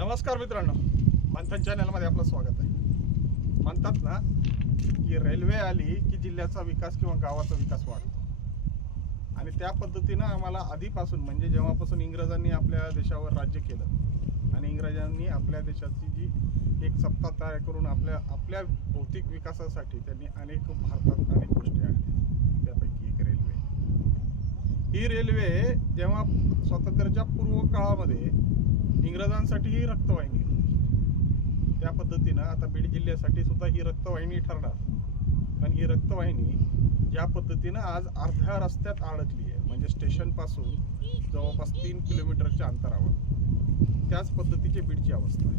नमस्कार मित्रांनो. मंथन चॅनलमध्ये आपलं स्वागत आहे. म्हणतात ना की रेल्वे आली की जिल्ह्याचा विकास किंवा गावाचा विकास वाढतो. आणि त्या पद्धतीनं आम्हाला आधीपासून म्हणजे जेव्हापासून इंग्रजांनी आपल्या देशावर राज्य केलं आणि इंग्रजांनी आपल्या देशाची जी एक सत्ता तयार करून आपल्या आपल्या भौतिक विकासासाठी त्यांनी अनेक भारतात अनेक गोष्टी आणल्या. त्यापैकी एक रेल्वे ही रेल्वे जेव्हा स्वातंत्र्याच्या पूर्व काळामध्ये इंग्रजांसाठी ही रक्तवाहिनी. होती त्या पद्धतीनं आता बीड जिल्ह्यासाठी सुद्धा ही रक्तवाहिनी ठरणार. पण ही रक्तवाहिनी ज्या पद्धतीनं आज अर्ध्या रस्त्यात अडकली आहे म्हणजे स्टेशनपासून जवळपास तीन किलोमीटरच्या अंतरावर. त्याच पद्धतीची बीडची अवस्था आहे.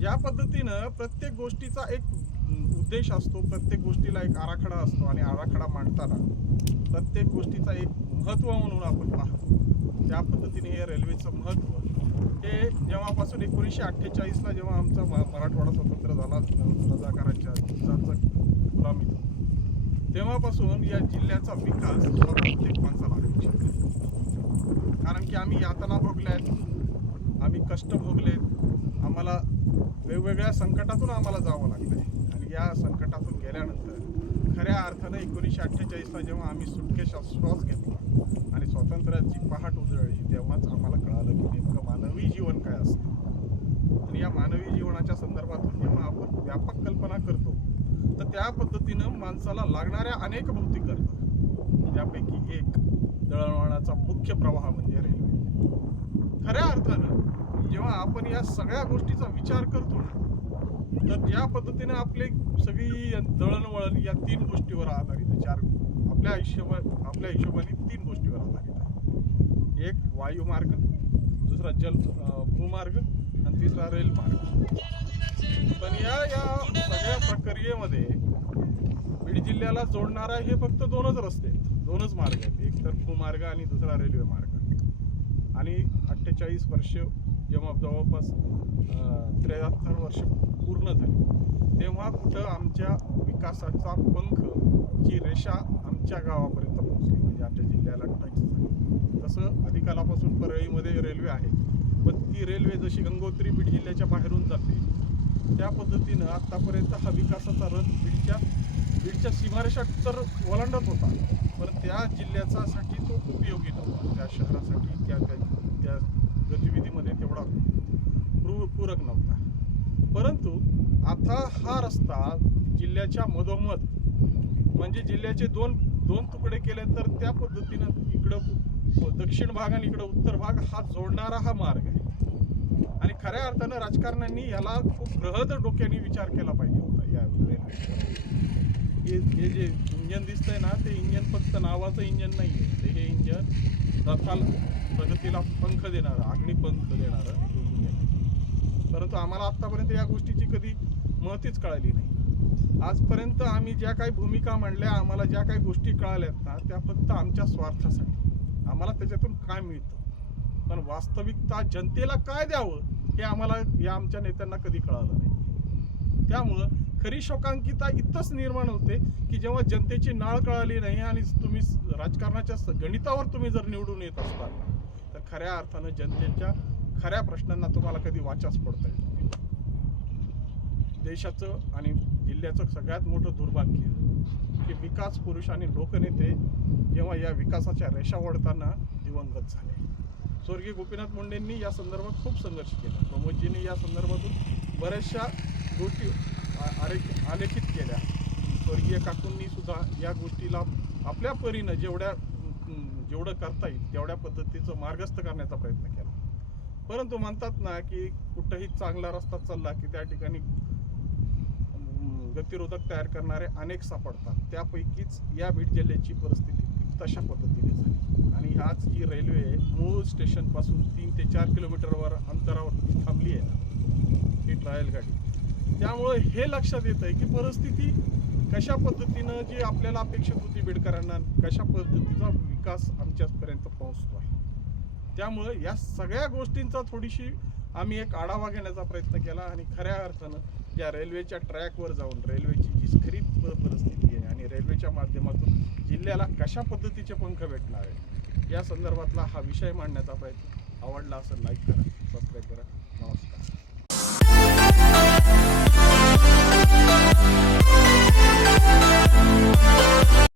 ज्या पद्धतीनं प्रत्येक गोष्टीचा एक उद्देश असतो प्रत्येक गोष्टीला एक आराखडा असतो आणि आराखडा मांडताना प्रत्येक गोष्टीचा एक महत्त्व म्हणून आपण पाहतो. त्या पद्धतीने हे रेल्वेचं महत्त्व हे जेव्हापासून एकोणीसशे अठ्ठेचाळीसला जेव्हा आमचा म- मराठवाडा स्वतंत्र झाला रजाकारांच्या गुलामीत तेव्हापासून या जिल्ह्याचा विकास प्रत्येक माणसाला आहे. कारण की आम्ही यातना भोगल्यात आम्ही कष्ट भोगलेत आम्हाला वेगवेगळ्या संकटातून आम्हाला जावं लागतंय आणि या संकटातून गेल्यानंतर खऱ्या अर्थानं एकोणीसशे अठ्ठेचाळीसला जेव्हा आम्ही सुटकेचा श्वास घेतला आणि स्वातंत्र्याची पहाट उजळली तेव्हाच आम्हाला कळालं की नेमकं मानवी जीवन काय असतं. आणि या मानवी जीवनाच्या संदर्भातून जेव्हा आपण व्यापक कल्पना करतो तर त्या पद्धतीनं माणसाला लागणाऱ्या अनेक भौतिक गरजा त्यापैकी एक दळणवळणाचा मुख्य प्रवाह म्हणजे रेल्वे. खऱ्या अर्थानं जेव्हा आपण या सगळ्या गोष्टीचा विचार करतो ना तर ज्या पद्धतीने आपली सगळी दळणवळण या तीन गोष्टीवर आधारित चार आपल्या हिशोबा आपल्या हिशोबाने तीन गोष्टी एक वायुमार्ग दुसरा जल भूमार्ग आणि तिसरा रेल मार्ग. पण या या सगळ्या प्रक्रियेमध्ये बीड जिल्ह्याला जोडणारा हे फक्त दोनच रस्ते आहेत. दोनच मार्ग आहेत. एक तर भूमार्ग आणि दुसरा रेल्वे मार्ग. आणि अठ्ठेचाळीस वर्ष जेव्हा जवळपास त्र्याहत्तर वर्ष पूर्ण झाली तेव्हा कुठं आमच्या विकासाचा पंख ची रेषा आमच्या गावापर्यंत पोहोचली. म्हणजे आमच्या जिल्ह्याला टच झाली. तसं अधिकालापासून परळीमध्ये रेल्वे आहे. पण ती रेल्वे जशी गंगोत्री बीड जिल्ह्याच्या बाहेरून जाते त्या पद्धतीनं आत्तापर्यंत हा विकासाचा रथ बीडच्या बीडच्या सीमारेषा तर ओलांडत होता. पण त्या जिल्ह्याचा साठी तो उपयोगी नव्हता. त्या शहरासाठी त्या त्या त्या गतिविधीमध्ये तेवढा पूर पूरक नव्हता. परंतु आता हा रस्ता जिल्ह्याच्या मधोमध म्हणजे जिल्ह्याचे दोन दोन तुकडे केले तर त्या पद्धतीनं इकडं दक्षिण भाग आणि इकडं उत्तर भाग हा जोडणारा हा मार्ग आहे. आणि खऱ्या अर्थानं राजकारण्यांनी याला खूप बृहद डोक्याने विचार केला पाहिजे होता या हे हे जे इंजन दिसतंय ना ते इंजन फक्त नावाचं इंजन नाही आहे ते हे इंजन रथाला प्रगतीला पंख देणारं अग्निपंख देणारं हे इंजन आहे. परंतु आम्हाला आत्तापर्यंत या गोष्टीची कधी महतीच कळाली नाही. आजपर्यंत आम्ही ज्या काही भूमिका मांडल्या आम्हाला ज्या काही गोष्टी कळाल्यात ना त्या फक्त आमच्या स्वार्थासाठी. आम्हाला त्याच्यातून काय मिळतं? पण वास्तविकता जनतेला काय द्यावं हे आम्हाला या आमच्या नेत्यांना कधी कळालं नाही. त्यामुळं खरी शोकांकिता इथंच निर्माण होते की जेव्हा जनतेची नाळ कळाली नाही आणि तुम्ही राजकारणाच्या गणितावर तुम्ही जर निवडून येत असताल तर खऱ्या अर्थानं जनतेच्या खऱ्या प्रश्नांना तुम्हाला कधी वाचाच पडता येईल देशाचं आणि जिल्ह्याचं सगळ्यात मोठं दुर्भाग्य की विकास पुरुष आणि लोकनेते जेव्हा या विकासाच्या रेषा ओढताना दिवंगत झाले. स्वर्गीय गोपीनाथ मुंडेंनी या संदर्भात खूप संघर्ष केला. प्रमोदजींनी या संदर्भातून बऱ्याचशा गोष्टी आ- आलेखित केल्या. स्वर्गीय काकूंनी सुद्धा या गोष्टीला आपल्या परीनं जेवढ्या जेवढं करता येईल तेवढ्या पद्धतीचं मार्गस्थ करण्याचा प्रयत्न केला. परंतु म्हणतात ना की कुठंही चांगला रस्ता चालला की त्या ठिकाणी गतिरोधक तयार करणारे अनेक सापडतात. त्यापैकीच या बीड जिल्ह्याची परिस्थिती तशा पद्धतीने झाली. आणि आज जी रेल्वे मूळ स्टेशनपासून तीन ते चार किलोमीटरवर अंतरावर ती थांबली आहे. ना ही ट्रायल गाडी. त्यामुळे हे लक्षात येत आहे की परिस्थिती कशा पद्धतीनं जी आपल्याला अपेक्षित होती बीडकरांना कशा पद्धतीचा विकास आमच्यापर्यंत पोहोचतो आहे त्यामुळं या सगळ्या गोष्टींचा थोडीशी आम्ही एक आढावा घेण्याचा प्रयत्न केला आणि खऱ्या अर्थानं या रेल्वेच्या ट्रॅकवर जाऊन रेल्वेची जी खरी परिस्थिती आहे आणि रेल्वेच्या माध्यमातून जिल्ह्याला कशा पद्धतीचे पंख भेटणार आहे या संदर्भातला हा विषय मांडण्याचा प्रयत्न. आवडला असेल लाईक करा सबस्क्राईब करा. नमस्कार.